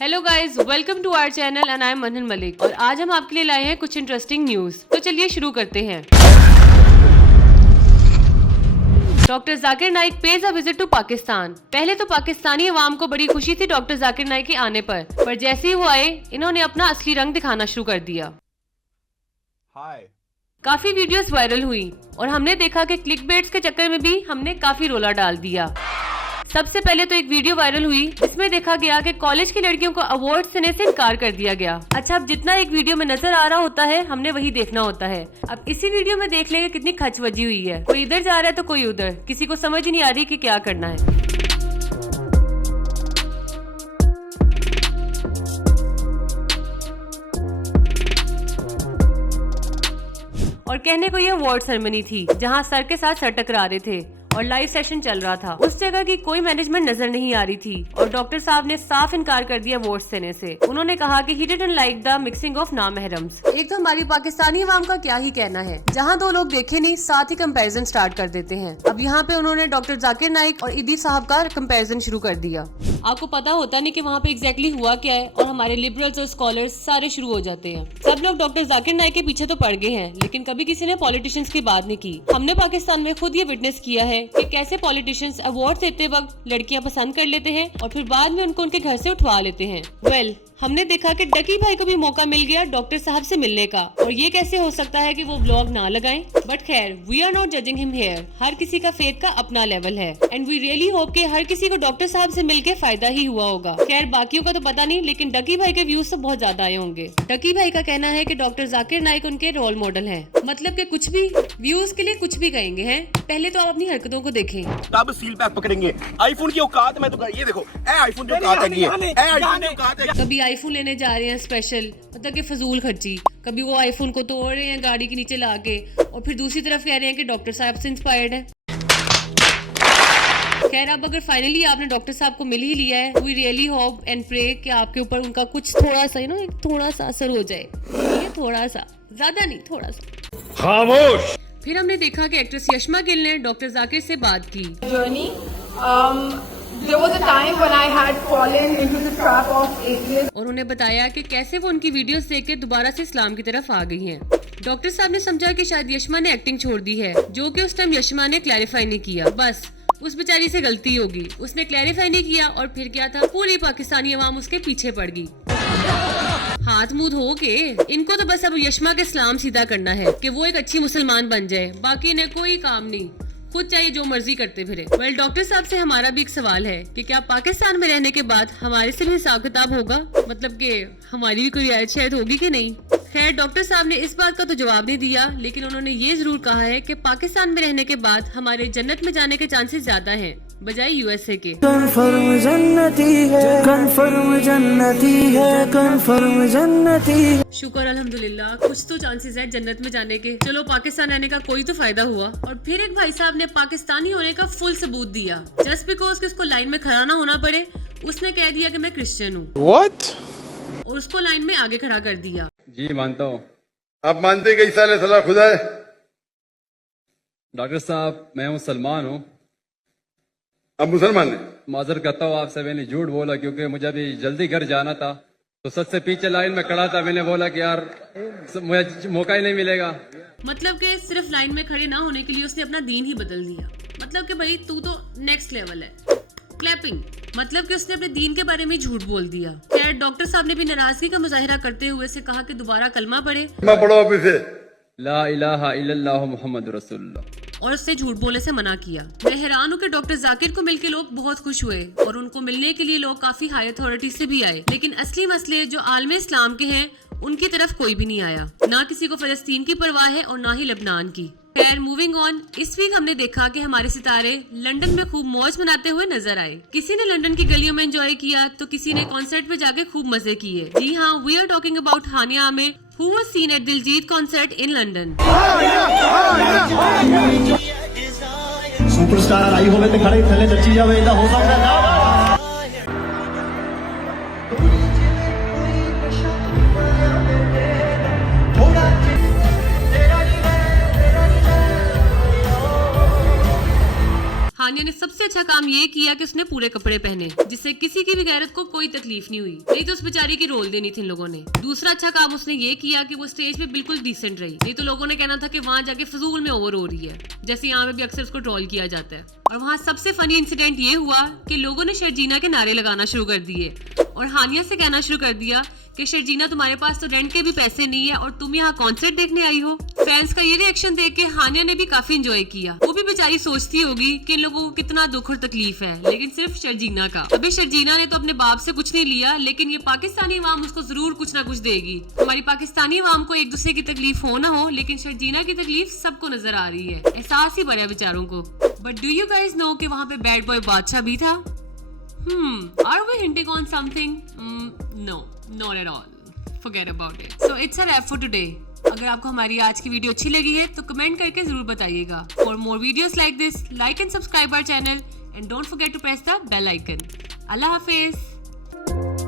Hello guys, welcome to our channel and I am Manan Malik. और आज हम आपके लिए लाए हैं कुछ इंटरेस्टिंग न्यूज। तो चलिए शुरू करते हैं। Doctor Zakir Naik pays a visit to Pakistan. पहले तो पाकिस्तानी अवाम को बड़ी खुशी थी डॉक्टर जाकिर नाइक के आने पर जैसे ही वो आए इन्होंने अपना असली रंग दिखाना शुरू कर दिया। काफी वीडियोस वायरल हुई और हमने देखा कि क्लिकबेट्स के चक्कर में भी हमने काफी रोला डाल दिया। सबसे पहले तो एक वीडियो वायरल हुई जिसमें देखा गया कि कॉलेज की लड़कियों को अवार्ड देने से इनकार कर दिया गया। अच्छा, अब जितना एक वीडियो में नजर आ रहा होता है हमने वही देखना होता है। अब इसी वीडियो में देख लेंगे कितनी खच बजी हुई है। कोई इधर जा रहा है तो कोई उधर, किसी को समझ ही नहीं आ रही कि क्या करना है। और कहने को ये अवार्ड सेरेमनी थी जहाँ सर के साथ सर टकरा रहे थे और लाइव सेशन चल रहा था। उस जगह की कोई मैनेजमेंट नजर नहीं आ रही थी और डॉक्टर साहब ने साफ इनकार कर दिया अवार्ड देने से। उन्होंने कहा कि he didn't like the mixing of नामहरम्स। एक तो हमारी पाकिस्तानी अवाम का क्या ही कहना है, जहाँ दो लोग देखे नहीं साथ ही कंपैरिजन स्टार्ट कर देते हैं। अब यहाँ पे उन्होंने डॉक्टर जाकिर नाइक और ईदी साहब का कंपैरिजन शुरू कर दिया। आपको पता होता नहीं कि वहाँ पे एग्जैक्टली हुआ क्या है और हमारे लिबरल्स और स्कॉलर्स सारे शुरू हो जाते हैं। सब लोग डॉक्टर जाकिर नाइक के पीछे तो पड़ गए हैं, लेकिन कभी किसी ने पॉलिटिशियंस की बात नहीं की। हमने पाकिस्तान में खुद ये विटनेस किया है कि कैसे पॉलिटिशियंस अवार्ड देते वक्त लड़कियां पसंद कर लेते हैं और फिर बाद में उनको उनके घर से उठवा लेते हैं। हमने देखा कि डकी भाई को भी मौका मिल गया डॉक्टर साहब से मिलने का, और ये कैसे हो सकता है कि वो व्लॉग ना लगाएं। बट खैर, we are not judging him here. हर किसी का फेथ का अपना लेवल है एंड वी रियली होप कि हर किसी को डॉक्टर साहब से मिलके फायदा ही हुआ होगा। खैर बाकियों का तो पता नहीं, लेकिन डकी भाई के व्यूज तो बहुत ज्यादा आए होंगे। डकी भाई का कहना है कि डॉक्टर जाकिर नाइक उनके रोल मॉडल है, मतलब कि कुछ भी व्यूज के लिए कुछ भी कहेंगे हैं। पहले तो आप अपनी हरकतों को देखें। तब सील पैक पकड़ेंगे। आईफोन की औकात में तो ये देखो, आईफोन की औकात है, आईफोन की औकात है। कभी आईफोन लेने जा रहे हैं स्पेशल, मतलब कि फजूल खर्ची। कभी वो आईफोन को तोड़ रहे हैं गाड़ी के नीचे लाके, और फिर दूसरी तरफ कह रहे हैं कि डॉक्टर साहब से इंस्पायर्ड है। खैर, अब अगर फाइनली आपने डॉक्टर साहब को मिल ही लिया है, we really hope and pray कि आपके ऊपर उनका कुछ थोड़ा सा एक थोड़ा सा असर हो जाए। ये थोड़ा सा, ज्यादा नहीं, थोड़ा सा। खामोश। फिर हमने देखा कि एक्ट्रेस यशमा गिल ने डॉक्टर जाकिर से बात की। Journey. There was a time when I had fallen into the trap of atheism. और उन्हें बताया कि कैसे वो उनकी वीडियोस देख के दोबारा से इस्लाम की तरफ आ गई हैं। डॉक्टर साहब ने समझा कि शायद यशमा ने एक्टिंग छोड़ दी है, जो कि उस टाइम यशमा ने क्लैरिफाई नहीं किया। बस उस बेचारी से गलती होगी, उसने क्लैरिफाई नहीं किया और फिर क्या था, पूरी पाकिस्तानी अवाम उसके पीछे पड़ गई। हाथ मुंह धो के इनको तो बस अब यशमा के इस्लाम सीधा करना है कि वो एक अच्छी मुसलमान बन जाए, बाकी इन्हें कोई काम नहीं, खुद चाहिए जो मर्जी करते फिरे। डॉक्टर साहब से हमारा भी एक सवाल है कि क्या पाकिस्तान में रहने के बाद हमारे से भी हिसाब किताब होगा, मतलब कि हमारी भी कोई रियायत शायद होगी कि नहीं। खैर, डॉक्टर साहब ने इस बात का तो जवाब नहीं दिया, लेकिन उन्होंने ये जरूर कहा है कि पाकिस्तान में रहने के बाद हमारे जन्नत में जाने के चांसेस ज्यादा हैं बजाय यूएसए के। कन्फर्म जन्नती है, कन्फर्म जन्नती है, कन्फर्म जन्नती है। शुक्र अल्हम्दुलिल्लाह, कुछ तो चांसेस है जन्नत में जाने के। चलो, पाकिस्तान रहने का कोई तो फायदा हुआ। और फिर एक भाई साहब ने पाकिस्तानी होने का फुल सबूत दिया, जस्ट बिकॉज उसको लाइन में खड़ा ना होना पड़े। उसने कह दिया कि मैं क्रिश्चियन हूँ। What? और उसको लाइन में आगे खड़ा कर दिया। जी मानता हूँ। आप मानते कि ईसा अलैहिस्सलाम खुदा है? डॉक्टर साहब, मैं मुसलमान हूँ। आप मुसलमान हैं? माजर करता हूँ आपसे, मैंने झूठ बोला क्योंकि मुझे अभी जल्दी घर जाना था, तो सबसे पीछे लाइन में खड़ा था। मैंने बोला कि यार मुझे मौका ही नहीं मिलेगा। मतलब कि सिर्फ लाइन में खड़े ना होने के लिए उसने अपना दीन ही बदल दिया। मतलब कि भाई तू तो नेक्स्ट लेवल है। क्लैपिंग, मतलब कि उसने अपने दीन के बारे में झूठ बोल दिया। खैर, डॉक्टर साहब ने भी नाराजगी का मुजाहिरा करते हुए से कहा कि दोबारा कलमा पढ़े। मैं पढ़ो अभी से। ला इलाहा इल्लल्लाह मुहम्मद रसूलुल्लाह। और उससे झूठ बोलने से मना किया। मैं हैरान हूँ कि डॉक्टर जाकिर को मिलके लोग बहुत खुश हुए और उनको मिलने के लिए लोग काफी हाई अथॉरिटी से भी आए, लेकिन असली मसले जो आलम इस्लाम के हैं उनकी तरफ कोई भी नहीं आया। ना किसी को फलस्तीन की परवाह है और ना ही लेबनान की। खैर, मूविंग ऑन, इस वीक हमने देखा कि हमारे सितारे लंदन में खूब मौज मनाते हुए नजर आए। किसी ने लंदन की गलियों में एंजॉय किया तो किसी ने कॉन्सर्ट में जाके खूब मजे किए। जी हाँ, we are talking about Hania Aamir, who was seen at Diljit concert in London. Superstar आई होवे ते खड़े थले नची जावे, ਇਹਦਾ हो सकता ना। हानिया ने सबसे अच्छा काम ये किया कि उसने पूरे कपड़े पहने, जिससे किसी की भी गैरत को कोई तकलीफ नहीं हुई, नहीं तो उस बेचारी की रोल देनी थी इन लोगों ने। दूसरा अच्छा काम उसने ये किया कि वो स्टेज पे बिल्कुल डिसेंट रही, नहीं तो लोगों ने कहना था कि वहाँ जाके फजूल में ओवर हो रही है, जैसे यहाँ पे भी अक्सर उसको ट्रोल किया जाता है। और वहाँ सबसे फनी इंसिडेंट ये हुआ कि लोगों ने शर्जीना के नारे लगाना शुरू कर दिए और हानिया से कहना शुरू कर दिया कि शर्जीना तुम्हारे पास तो रेंट के भी पैसे नहीं है और तुम यहाँ कॉन्सर्ट देखने आई हो। फैंस का ये रिएक्शन देख के हानिया ने भी काफी एंजॉय किया। वो भी बेचारी सोचती होगी कि इन लोगों को कितना दुख और तकलीफ है, लेकिन सिर्फ शर्जीना का। अभी शर्जीना ने तो अपने बाप से कुछ नहीं लिया, लेकिन ये पाकिस्तानी अवाम उसको जरूर कुछ ना कुछ देगी। हमारी पाकिस्तानी अवाम को एक दूसरे की तकलीफ हो ना हो, लेकिन शर्जीना की तकलीफ सबको नजर आ रही है। एहसास ही बड़ा बेचारों को। But do you guys know कि वहाँ पे बैड बॉय बादशाह भी था? Are we hinting on something? No, not at all. Forget about it. So it's a wrap for today. अगर आपको हमारी आज की वीडियो अच्छी लगी है तो कमेंट करके जरूर बताइएगा। For more videos like this, like and subscribe our channel and don't forget to press the bell icon. Allah Hafiz.